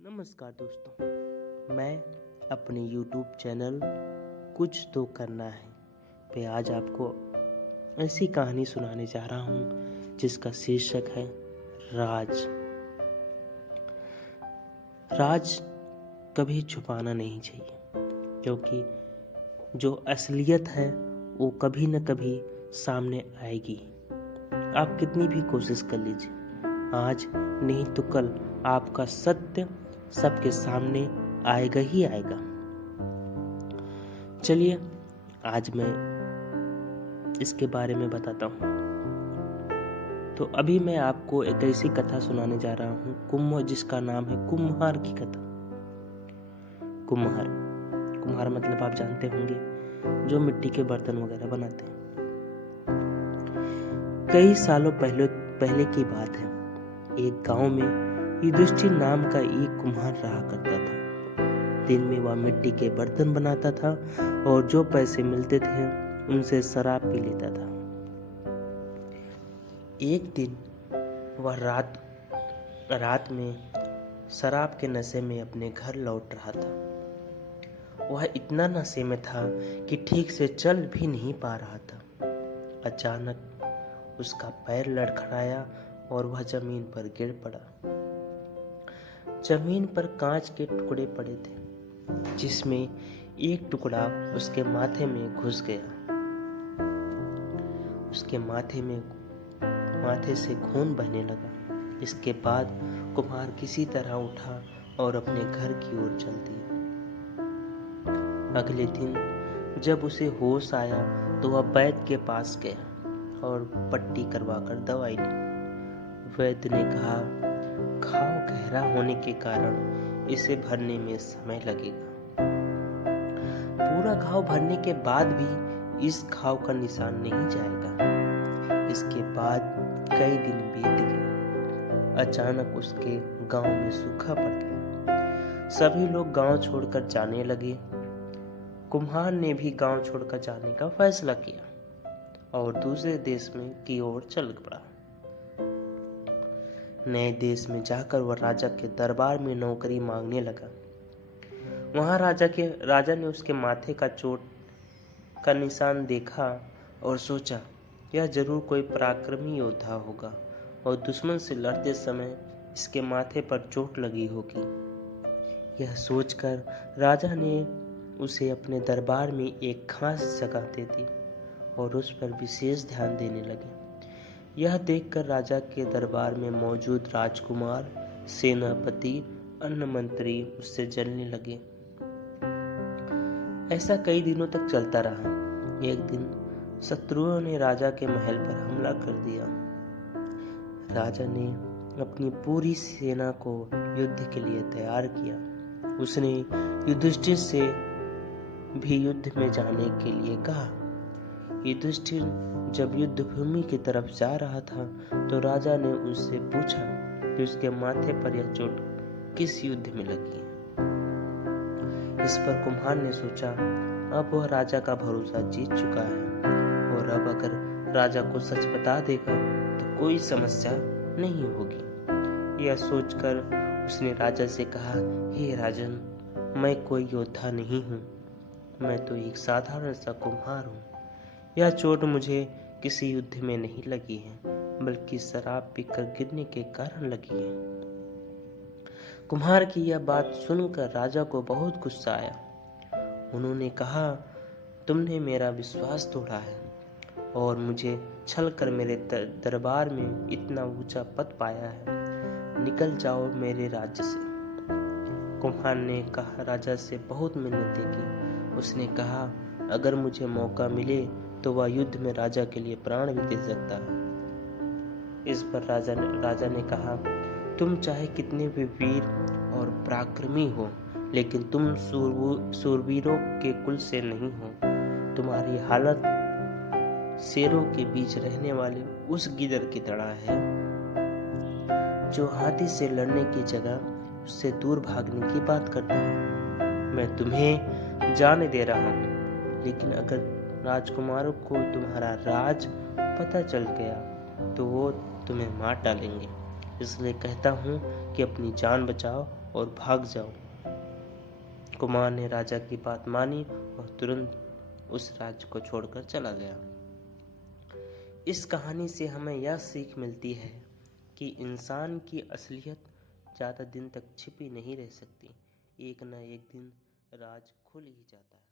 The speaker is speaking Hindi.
नमस्कार दोस्तों, मैं अपने YouTube चैनल कुछ तो करना है पे आज आपको ऐसी कहानी सुनाने जा रहा हूँ जिसका शीर्षक है राज। राज कभी छुपाना नहीं चाहिए, क्योंकि जो असलियत है वो कभी न कभी सामने आएगी। आप कितनी भी कोशिश कर लीजिए, आज नहीं तो कल आपका सत्य सबके सामने आएगा ही आएगा। चलिए आज मैं इसके बारे में बताता हूँ। तो अभी मैं आपको एक ऐसी कथा सुनाने जा रहा हूँ जिसका नाम है कुम्हार की कथा। कुम्हार मतलब आप जानते होंगे, जो मिट्टी के बर्तन वगैरह बनाते हैं। कई सालों पहले की बात है। एक गांव में युधिष्ठिर नाम का एक कुम्हार रहा करता था। दिन में वह मिट्टी के बर्तन बनाता था और जो पैसे मिलते थे उनसे शराब पी लेता था। एक दिन वह रात में शराब के नशे में अपने घर लौट रहा था। वह इतना नशे में था कि ठीक से चल भी नहीं पा रहा था। अचानक उसका पैर लड़खड़ाया और वह जमीन पर गिर पड़ा। जमीन पर कांच के टुकड़े पड़े थे, जिसमें एक टुकड़ा उसके माथे में घुस गया। उसके माथे से खून बहने लगा। इसके बाद कुम्हार किसी तरह उठा और अपने घर की ओर चल दिया। अगले दिन जब उसे होश आया तो वह वैद्य के पास गया और पट्टी करवाकर दवाई ली। वैद्य ने कहा, घाव गहरा होने के कारण इसे भरने में समय लगेगा। पूरा घाव भरने के बाद भी इस घाव का निशान नहीं जाएगा। इसके बाद कई दिन बीत गए। अचानक उसके गांव में सूखा पड़ गया। सभी लोग गांव छोड़कर जाने लगे। कुम्हार ने भी गांव छोड़कर जाने का फैसला किया और दूसरे देश की ओर चल पड़ा। नए देश में जाकर वह राजा के दरबार में नौकरी मांगने लगा। वहां राजा ने उसके माथे का चोट का निशान देखा और सोचा, यह जरूर कोई पराक्रमी योद्धा होगा और दुश्मन से लड़ते समय इसके माथे पर चोट लगी होगी। यह सोचकर राजा ने उसे अपने दरबार में एक खास जगह दे दी और उस पर विशेष ध्यान देने लगे। यह देखकर राजा के दरबार में मौजूद राजकुमार, सेनापति, अन्य मंत्री उससे जलने लगे। ऐसा कई दिनों तक चलता रहा। एक दिन शत्रुओं ने राजा के महल पर हमला कर दिया। राजा ने अपनी पूरी सेना को युद्ध के लिए तैयार किया। उसने युधिष्ठिर से भी युद्ध में जाने के लिए कहा। युधिष्ठिर जब युद्ध भूमि की तरफ जा रहा था तो राजा ने उससे पूछा कि उसके माथे पर यह चोट किस युद्ध में लगी है। इस पर कुम्हार ने सोचा, अब वह राजा का भरोसा जीत चुका है और अब अगर राजा को सच बता देगा तो कोई समस्या नहीं होगी। यह सोचकर उसने राजा से कहा, हे राजन, मैं कोई योद्धा नहीं हूँ, मैं तो एक साधारण सा कुम्हार हूँ। यह चोट मुझे किसी युद्ध में नहीं लगी है, बल्कि शराब पीकर गिरने के कारण लगी है। कुम्हार की यह बात सुनकर राजा को बहुत गुस्सा आया। उन्होंने कहा, तुमने मेरा विश्वास तोड़ा है और मुझे छलकर मेरे दरबार में इतना ऊंचा पद पाया है। निकल जाओ मेरे राज्य से। कुम्हार ने कहा, राजा से बहुत मिन्नतें की। उसने कहा, अगर मुझे मौका मिले तो वह युद्ध में राजा के लिए प्राण भी दे सकता है। इस पर राजा ने कहा, तुम चाहे कितने भी वीर और पराक्रमी हो, लेकिन तुम शूरवीरों के कुल से नहीं हो। तुम्हारी हालत शेरों के बीच रहने वाले उस गिदड़ की तरह है जो हाथी से लड़ने की जगह उससे दूर भागने की बात करता है। मैं तुम्हें जाने दे रहा हूँ, लेकिन अगर राजकुमारों को तुम्हारा राज पता चल गया तो वो तुम्हें मार डालेंगे। इसलिए कहता हूँ कि अपनी जान बचाओ और भाग जाओ। कुमार ने राजा की बात मानी और तुरंत उस राज्य को छोड़कर चला गया। इस कहानी से हमें यह सीख मिलती है कि इंसान की असलियत ज़्यादा दिन तक छिपी नहीं रह सकती। एक न एक दिन राज खुल ही जाता है।